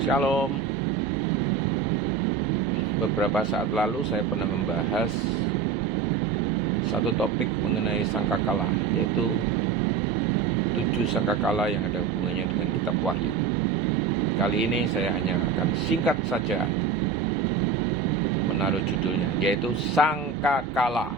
Shalom. Beberapa saat lalu saya pernah membahas satu topik mengenai sangkakala, yaitu 7 sangkakala yang ada hubungannya dengan kitab Wahyu. Kali ini saya hanya akan singkat saja menaruh judulnya, yaitu sangkakala.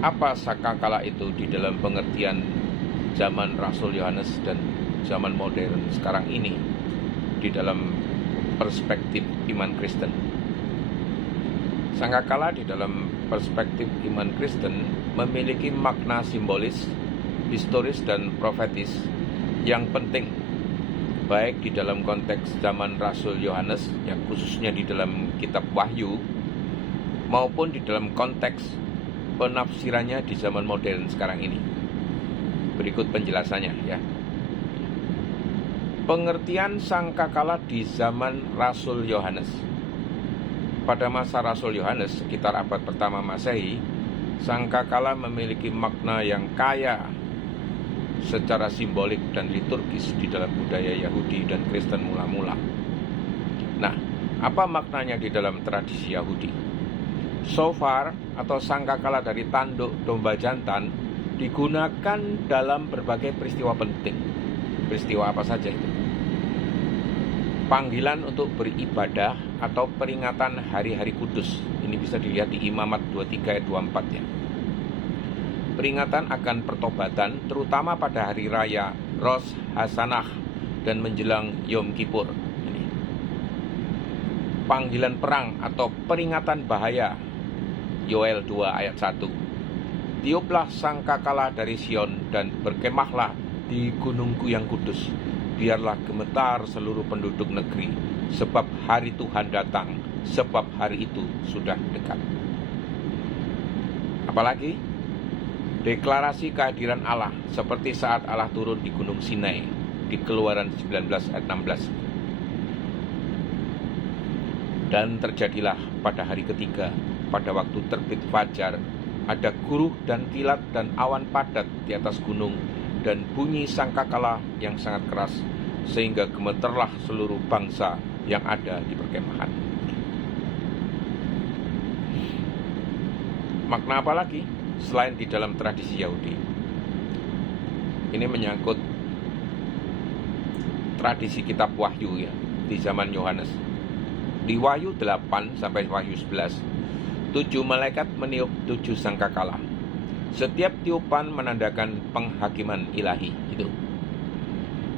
Apa sangkakala itu di dalam pengertian zaman Rasul Yohanes dan zaman modern sekarang ini, di dalam perspektif iman Kristen? Sangkakala di dalam perspektif iman Kristen memiliki makna simbolis, historis, dan profetis yang penting, baik di dalam konteks zaman Rasul Yohanes, yang khususnya di dalam kitab Wahyu, maupun di dalam konteks penafsirannya di zaman modern sekarang ini. Berikut penjelasannya ya. Pengertian sangkakala di zaman Rasul Yohanes. Pada masa Rasul Yohanes, sekitar abad pertama Masehi, sangkakala memiliki makna yang kaya secara simbolik dan liturgis di dalam budaya Yahudi dan Kristen mula-mula. Nah, apa maknanya di dalam tradisi Yahudi? Shofar atau sangkakala dari tanduk domba jantan digunakan dalam berbagai peristiwa penting. Peristiwa apa saja itu? Panggilan untuk beribadah atau peringatan hari-hari kudus. Ini bisa dilihat di Imamat 23 ayat 24 ya. Peringatan akan pertobatan terutama pada hari raya Rosh Hashanah dan menjelang Yom Kippur. Ini. Panggilan perang atau peringatan bahaya. Yoel 2 ayat 1. Tiuplah sangkakala dari Sion dan berkemahlah di gunungku yang kudus. Biarlah gemetar seluruh penduduk negeri, sebab hari Tuhan datang, sebab hari itu sudah dekat. Apalagi deklarasi kehadiran Allah seperti saat Allah turun di Gunung Sinai di Keluaran 19 ayat 16. Dan terjadilah pada hari ketiga, pada waktu terbit fajar, ada guruh dan kilat dan awan padat di atas gunung, dan bunyi sangkakala yang sangat keras, sehingga gemeterlah seluruh bangsa yang ada di perkemahan. Makna apa lagi selain di dalam tradisi Yahudi? Ini menyangkut tradisi kitab Wahyu ya, di zaman Yohanes. Di Wahyu 8 sampai Wahyu 11, 7 malaikat meniup 7 sangkakala. Setiap tiupan menandakan penghakiman ilahi. Itu.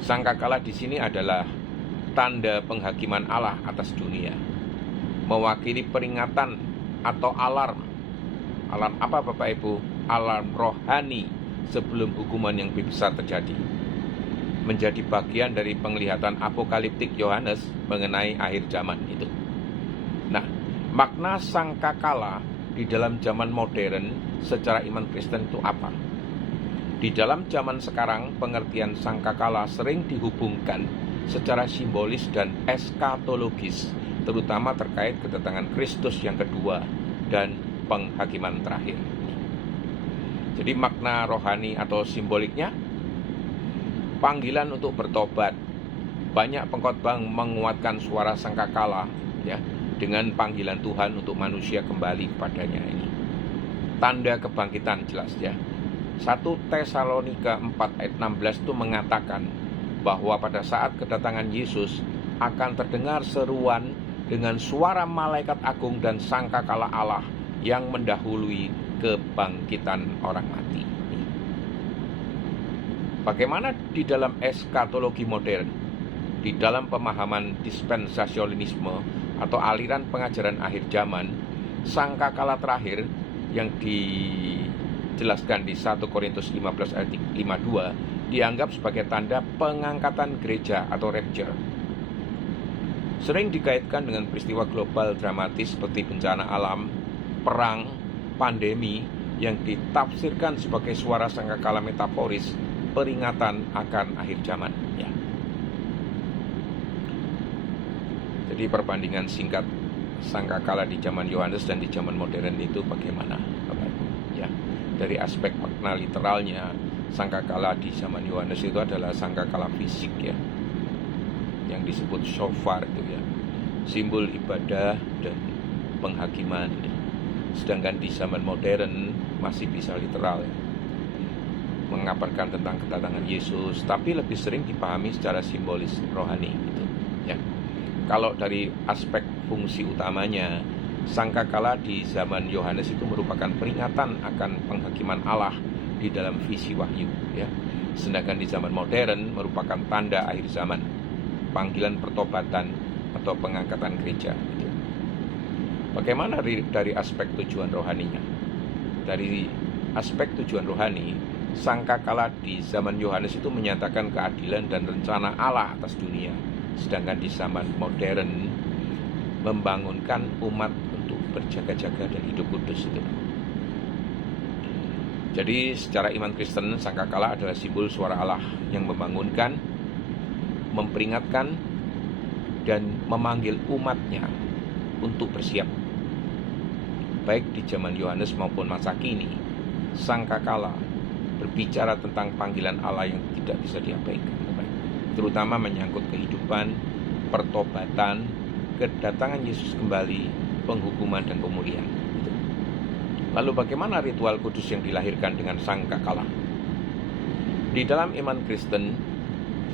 Sangkakala di sini adalah tanda penghakiman Allah atas dunia, mewakili peringatan atau alarm. Alarm apa Bapak Ibu? Alarm rohani sebelum hukuman yang lebih besar terjadi. Menjadi bagian dari penglihatan apokaliptik Yohanes mengenai akhir zaman itu. Nah, makna sangkakala di dalam zaman modern secara iman Kristen itu apa? Di dalam zaman sekarang, pengertian sangkakala sering dihubungkan secara simbolis dan eskatologis, terutama terkait kedatangan Kristus yang kedua dan penghakiman terakhir. Jadi makna rohani atau simboliknya, panggilan untuk bertobat. Banyak pengkhotbah menguatkan suara sangkakala ya, dengan panggilan Tuhan untuk manusia kembali kepadanya ini. Tanda kebangkitan jelas ya. 1 Tesalonika 4 ayat 16 itu mengatakan bahwa pada saat kedatangan Yesus akan terdengar seruan dengan suara malaikat agung dan sangkakala Allah yang mendahului kebangkitan orang mati. Bagaimana di dalam eskatologi modern? Di dalam pemahaman dispensasionisme atau aliran pengajaran akhir zaman, sangkakala terakhir yang dijelaskan di 1 Korintus 15 ayat 52 dianggap sebagai tanda pengangkatan gereja atau rapture. Sering dikaitkan dengan peristiwa global dramatis seperti bencana alam, perang, pandemi yang ditafsirkan sebagai suara sangkakala metaforis peringatan akan akhir zaman ya. Jadi perbandingan singkat sangkakala di zaman Yohanes dan di zaman modern itu bagaimana Bapak Ibu ya. Dari aspek makna literalnya, sangkakala di zaman Yohanes itu adalah sangkakala fisik ya, yang disebut shofar itu ya, simbol ibadah dan penghakiman. Sedangkan di zaman modern masih bisa literal ya, mengabarkan tentang kedatangan Yesus, tapi lebih sering dipahami secara simbolis rohani gitu ya. Kalau dari aspek fungsi utamanya, sangkakala di zaman Yohanes itu merupakan peringatan akan penghakiman Allah di dalam visi wahyu ya. Sedangkan di zaman modern merupakan tanda akhir zaman, panggilan pertobatan atau pengangkatan gereja gitu. Bagaimana dari aspek tujuan rohaninya? Dari aspek tujuan rohani, sangkakala di zaman Yohanes itu menyatakan keadilan dan rencana Allah atas dunia. Sedangkan di zaman modern membangunkan umat untuk berjaga-jaga dan hidup kudus itu. Jadi secara iman Kristen, sangkakala adalah simbol suara Allah yang membangunkan, memperingatkan, dan memanggil umatnya untuk bersiap. Baik di zaman Yohanes maupun masa kini, sangkakala berbicara tentang panggilan Allah yang tidak bisa diabaikan, terutama menyangkut kehidupan, pertobatan, kedatangan Yesus kembali, penghukuman dan pemulihan. Lalu bagaimana ritual kudus yang dilahirkan dengan sangkakala? Di dalam iman Kristen,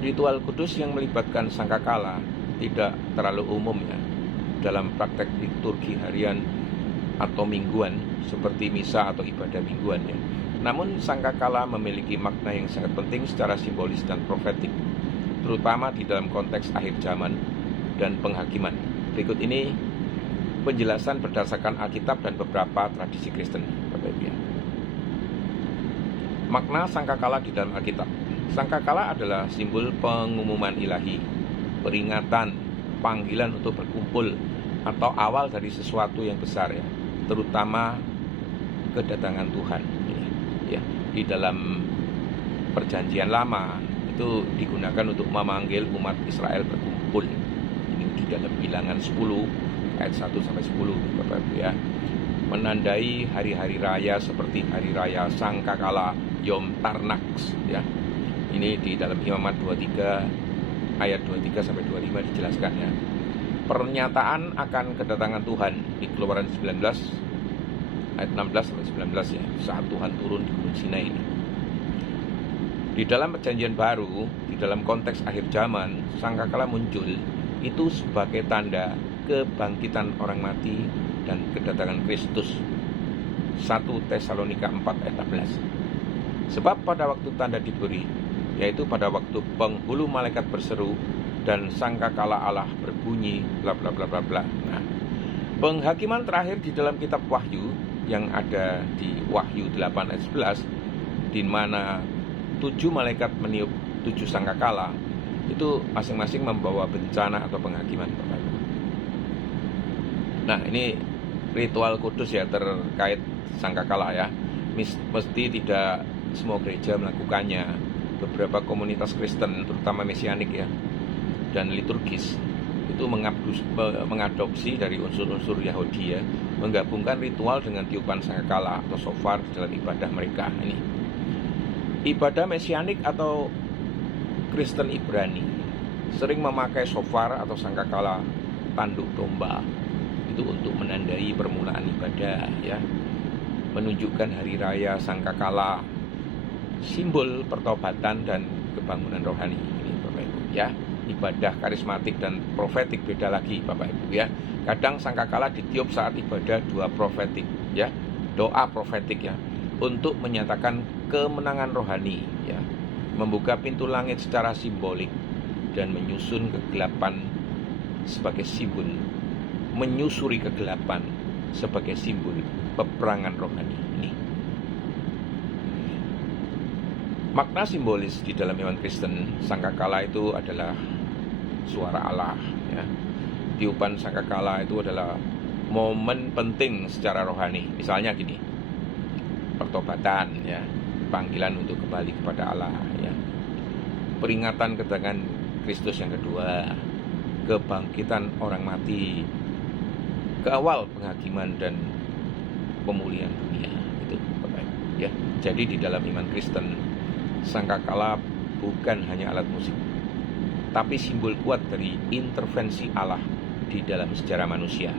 ritual kudus yang melibatkan sangkakala tidak terlalu umum ya dalam praktek liturgi harian atau mingguan seperti misa atau ibadah mingguan ya. Namun sangkakala memiliki makna yang sangat penting secara simbolis dan profetik, terutama di dalam konteks akhir zaman dan penghakiman. Berikut ini penjelasan berdasarkan Alkitab dan beberapa tradisi Kristen, Bapak Ibu ya. Makna sangkakala di dalam Alkitab. Sangkakala adalah simbol pengumuman ilahi, peringatan, panggilan untuk berkumpul atau awal dari sesuatu yang besar ya, terutama kedatangan Tuhan ya. Di dalam Perjanjian Lama itu digunakan untuk memanggil umat Israel berkumpul. Ini di dalam Bilangan 10 ayat 1 sampai 10 Bapak Ibu ya. Menandai hari-hari raya seperti hari raya sangkakala, Yom Tarnaks ya. Ini di dalam Imamat 23 ayat 23 sampai 25 dijelaskan ya. Pernyataan akan kedatangan Tuhan di Keluaran 19 ayat 16 sampai 19 ya, saat Tuhan turun di Gunung Sinai ini. Di dalam Perjanjian Baru, di dalam konteks akhir zaman, sangkakala muncul itu sebagai tanda kebangkitan orang mati dan kedatangan Kristus. 1 Tesalonika 4 ayat 16. Sebab pada waktu tanda diberi, yaitu pada waktu penghulu malaikat berseru dan sangkakala Allah berbunyi bla bla bla bla bla. Nah, penghakiman terakhir di dalam kitab Wahyu yang ada di Wahyu 8 ayat 11, di mana 7 malaikat meniup 7 sangkakala, itu masing-masing membawa bencana atau penghakiman. Nah, ini ritual kudus ya terkait sangkakala ya. Mesti tidak semua gereja melakukannya. Beberapa komunitas Kristen, terutama mesianik ya, dan liturgis, itu mengadopsi dari unsur-unsur Yahudi ya, menggabungkan ritual dengan tiupan sangkakala atau shofar dalam ibadah mereka. Ini ibadah mesianik atau Kristen Ibrani sering memakai shofar atau sangkakala tanduk domba itu untuk menandai permulaan ibadah ya, menunjukkan hari raya sangkakala, simbol pertobatan dan kebangunan rohani. Ini Bapak Ibu ya. Ibadah karismatik dan profetik beda lagi Bapak Ibu ya. Kadang sangkakala ditiup saat ibadah doa profetik ya, doa profetik ya, untuk menyatakan kemenangan rohani ya, membuka pintu langit secara simbolik dan menyusun kegelapan sebagai simbol, menyusuri kegelapan sebagai simbol peperangan rohani. Ini makna simbolis di dalam iman Kristen. Sangkakala itu adalah suara Allah ya. Tiupan sangkakala itu adalah momen penting secara rohani. Misalnya gini, pertobatan ya, panggilan untuk kembali kepada Allah ya, peringatan kedatangan Kristus yang kedua, kebangkitan orang mati, ke awal penghakiman dan pemulihan dunia. Itu Bapak Ibu ya. Jadi di dalam iman Kristen, sangkakala bukan hanya alat musik, tapi simbol kuat dari intervensi Allah di dalam sejarah manusia.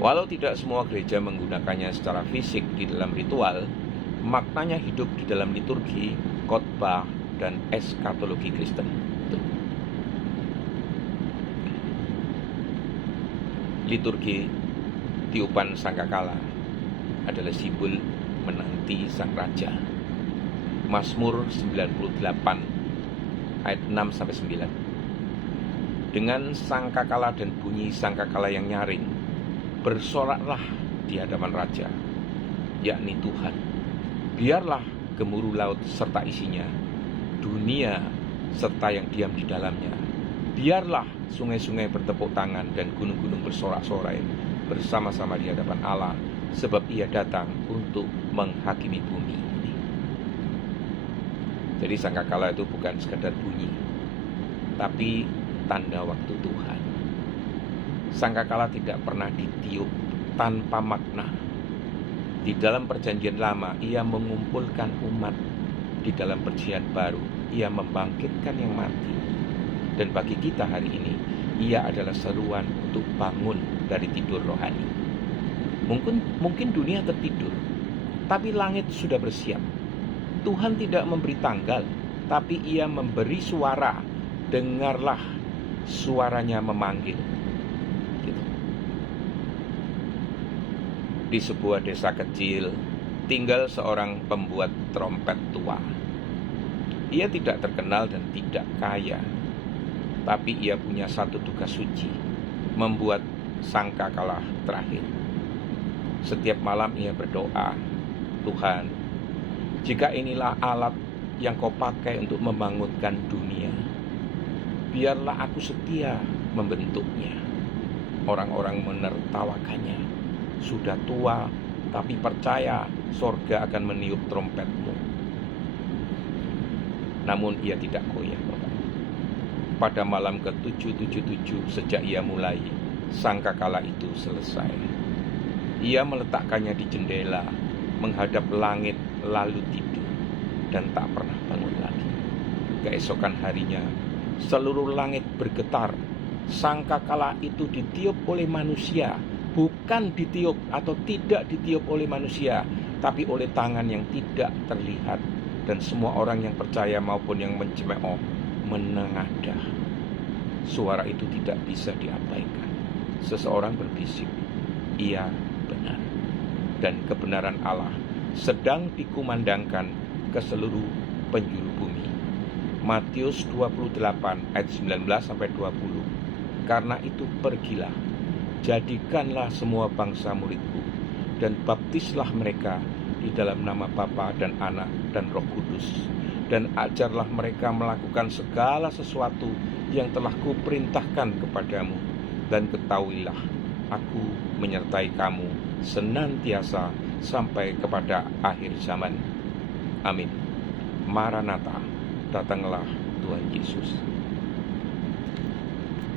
Walau tidak semua gereja menggunakannya secara fisik di dalam ritual, maknanya hidup di dalam liturgi, khotbah, dan eskatologi Kristen. Liturgi tiupan sangkakala adalah simbol menanti sang raja. Mazmur 98 ayat 6-9. Dengan sangkakala dan bunyi sangkakala yang nyaring, bersoraklah di hadapan raja, yakni Tuhan. Biarlah gemuruh laut serta isinya, dunia serta yang diam di dalamnya. Biarlah sungai-sungai bertepuk tangan dan gunung-gunung bersorak-sorai bersama-sama di hadapan Allah, sebab Ia datang untuk menghakimi bumi ini. Jadi sangkakala itu bukan sekadar bunyi, tapi tanda waktu Tuhan. Sangkakala tidak pernah ditiup tanpa makna. Di dalam perjanjian lama, Ia mengumpulkan umat. Di dalam perjanjian baru, Ia membangkitkan yang mati. Dan bagi kita hari ini, Ia adalah seruan untuk bangun dari tidur rohani. Mungkin dunia tertidur, tapi langit sudah bersiap. Tuhan tidak memberi tanggal, tapi Ia memberi suara. Dengarlah suaranya memanggil. Gitu. Di sebuah desa kecil, tinggal seorang pembuat trompet tua. Ia tidak terkenal dan tidak kaya, tapi ia punya satu tugas suci, membuat sangkakala terakhir. Setiap malam ia berdoa, Tuhan, jika inilah alat yang Kau pakai untuk membangunkan dunia, biarlah aku setia membentuknya. Orang-orang menertawakannya. Sudah tua, tapi percaya sorga akan meniup trompetmu. Namun ia tidak goyah, Bapak. Pada malam ke-777 sejak ia mulai, sangkakala itu selesai. Ia meletakkannya di jendela, menghadap langit, lalu tidur, dan tak pernah bangun lagi. Keesokan harinya, seluruh langit bergetar. Sangkakala itu ditiup oleh manusia, bukan ditiup atau tidak ditiup oleh manusia, tapi oleh tangan yang tidak terlihat. Dan semua orang yang percaya maupun yang mencemooh menengadah. Suara itu tidak bisa diabaikan. Seseorang berbisik, ia benar. Dan kebenaran Allah sedang dikumandangkan ke seluruh penjuru bumi. Matius 28 ayat 19-20. Karena itu pergilah, jadikanlah semua bangsa muridku, dan baptislah mereka di dalam nama Bapa dan Anak dan Roh Kudus, dan ajarlah mereka melakukan segala sesuatu yang telah kuperintahkan kepadamu, dan ketahuilah, aku menyertai kamu senantiasa sampai kepada akhir zaman. Amin. Maranatha, datanglah Tuhan Yesus.